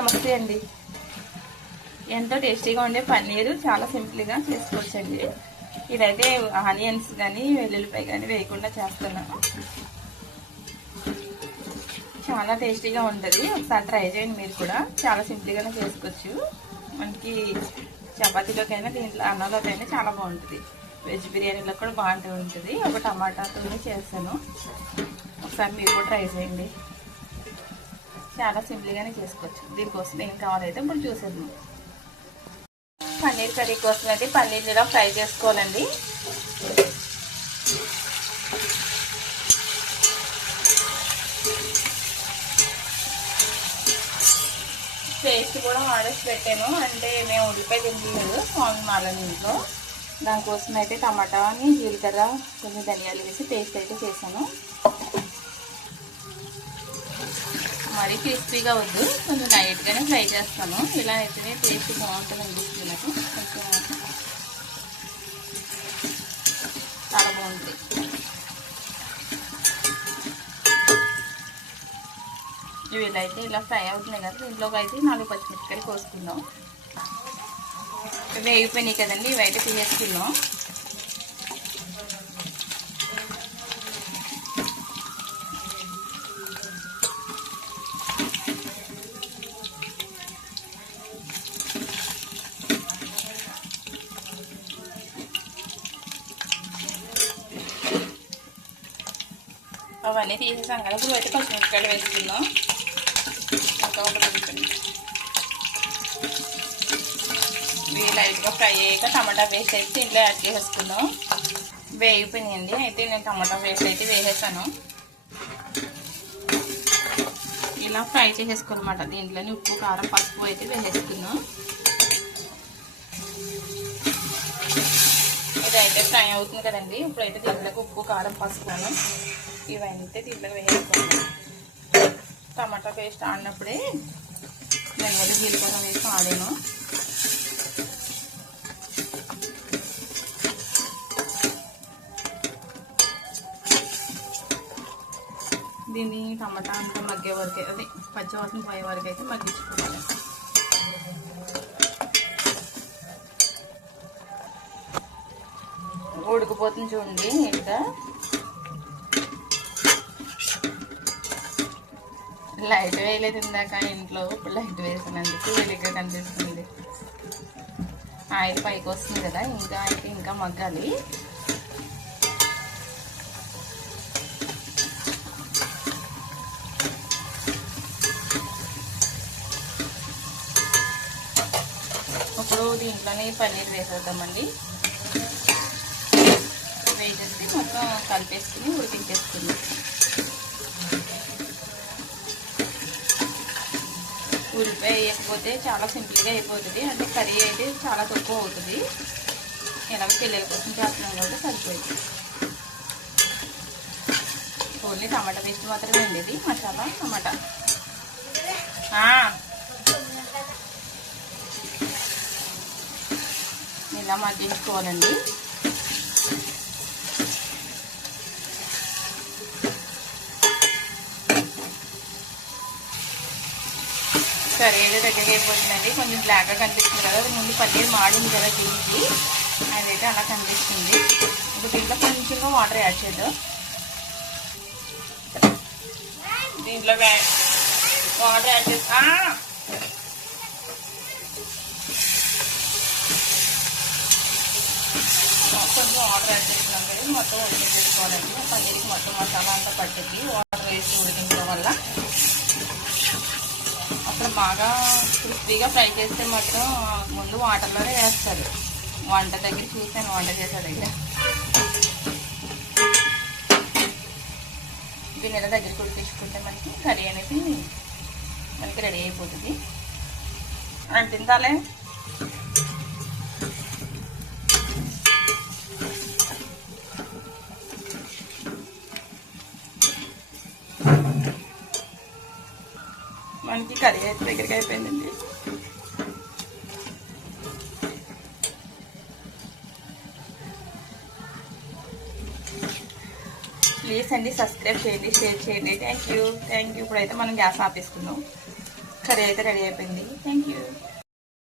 నమస్తే అండి. ఎంతో టేస్టీగా ఉండే పన్నీరు చాలా సింపుల్గా చేసుకోవచ్చండి. ఇదైతే ఆనియన్స్ కానీ వెల్లుల్లిపాయ కానీ వేయకుండా చేస్తున్నాను. చాలా టేస్టీగా ఉంటుంది. ఒకసారి ట్రై చేయండి మీరు కూడా. చాలా సింపుల్గానే చేసుకోవచ్చు. మనకి చపాతీలోకైనా దీంట్లో అన్నంలోకైనా చాలా బాగుంటుంది. వెజ్ బిర్యానీలో కూడా బాగుంటూ ఉంటుంది. ఒక టమాటాతో చేస్తాను. ఒకసారి మీరు కూడా ట్రై చేయండి. చాలా సింపుల్గానే చేసుకోవచ్చు. దీనికోసం ఏం కావాలైతే ఇప్పుడు చూసేద్దాం. పన్నీర్ కర్రీ కోసం అయితే పన్నీర్ ఇలా ఫ్రై చేసుకోవాలండి. పేస్ట్ కూడా ఆర్డర్స్ పెట్టాను. అంటే మేము ఉల్లిపాయ తినలేదు స్వామి మాలని ఇంట్లో. దానికోసం అయితే టమాటాని జీలకర్ర కొన్ని ధనియాలు వేసి పేస్ట్ అయితే చేశాను. మరీ క్రిస్పీగా వద్దు, కొంచెం లైట్గానే ఫ్రై చేస్తాను. ఇలా అయితేనే టేస్ట్ బాగుంటుంది అనిపిస్తుంది నాకు. కొంచెం చాలా బాగుంటుంది. ఇవి ఇలా అయితే ఇలా ఫ్రై అవుతున్నాయి కదా, దీంట్లోకి అయితే 4 పచ్చిమిరపకాయలు కోసుకుందాం. ఇవి అయిపోయినాయి కదండి, ఇవి అయితే తీసేసుకుందాం. అవన్నీ తీసేసాం కదా, ఇప్పుడు అయితే పచ్చిమిరపకాయలు వేసుకుందాం. ఇవి లైట్గా ఫ్రై అయ్యాక టమాటా పేస్ట్ అయితే దీంట్లో యాడ్ చేసేసుకుందాం. వేగిపోయినాయండి. అయితే నేను టమాటా పేస్ట్ అయితే వేసేసాను. ఇలా ఫ్రై చేసేసుకోనమాట. దీంట్లోని ఉప్పు కారం పసుపు అయితే వేసేసుకుందాం. ఇదైతే ఫ్రై అవుతుంది కదండి. ఇప్పుడైతే దీంట్లోకి ఉప్పు కారం పసుపును ఇవైతే దీంట్లోకి వేసేసుకుందాం. టమాటా పేస్ట్ ఆడినప్పుడే ధనియాలు జీలకర్ర వేసి ఆడాను. దీన్ని టమాటా అంతా మగ్గే వరకు, అదే పచ్చివాసన పోయే వరకు అయితే మగ్గించుకోవాలి. ఉడికిపోతుంది చూడండి నీట్గా. లైట్ వేయలేదు ఇందాక ఇంట్లో, ఇప్పుడు లైట్ వేసినందుకు వెలిగ్గా కనిపిస్తుంది. ఆయిల్ పైకి వస్తుంది కదా, ఇంకా అయితే ఇంకా మగ్గాలి. ఇప్పుడు దీంట్లోనే పన్నీర్ వేసేద్దామండి. వేసేసి మొత్తం కలిపేసుకుని ఉడికించేసుకుంది. ఉల్లిపాయ వేయకపోతే చాలా సింపుల్గా అయిపోతుంది. అంటే కర్రీ అయితే చాలా తక్కువ అవుతుంది. ఎలాగో పిల్లల కోసం చేస్తున్నాం కాబట్టి సరిపోయింది. ఓన్లీ టమాటా పేస్ట్ మాత్రమే ఉండేది, మసాలా టమాటా. ఇలా మగ్గించుకోవాలండి. కర్రీ అయితే దగ్గరికి అయిపోతుందండి. కొంచెం బ్లాక్గా కనిపిస్తుంది కదా, అది ముందు పన్నీర్ మాడింది కదా దీనికి, అదైతే అలా కనిపిస్తుంది. ఇప్పుడు దీంట్లో కొంచెంగా వాటర్ యాడ్ చేద్దాం. దీంట్లో వాటర్ యాడ్ చేస్తా. కొంచెం వాటర్ యాడ్ చేస్తున్నాం కదా, మొత్తం ఉడికించుకోవాలండి. పన్నీర్కి మొత్తం మసాలా అంతా పట్టుకి వాటర్ వేసి ఉడికించడం వల్ల అప్పుడు బాగా క్రిస్పీగా ఫ్రై చేస్తే మొత్తం ముందు వాటర్లోనే వేస్తారు. వంట దగ్గర చూసాను, వంట చేసే దగ్గర. దీన్ని ఎలా దగ్గర ఉడికించుకుంటే మనకి కర్రీ అనేది మనకి రెడీ అయిపోతుంది. అంటిందాలే. మనకి కర్రీ అయితే దగ్గరికి అయిపోయిందండి. ప్లీజ్ అండి సబ్స్క్రైబ్ చేయండి, షేర్ చేయండి. Thank you. ఇప్పుడైతే మనం గ్యాస్ ఆపేసుకుందాం. కర్రీ అయితే రెడీ అయిపోయింది. Thank you.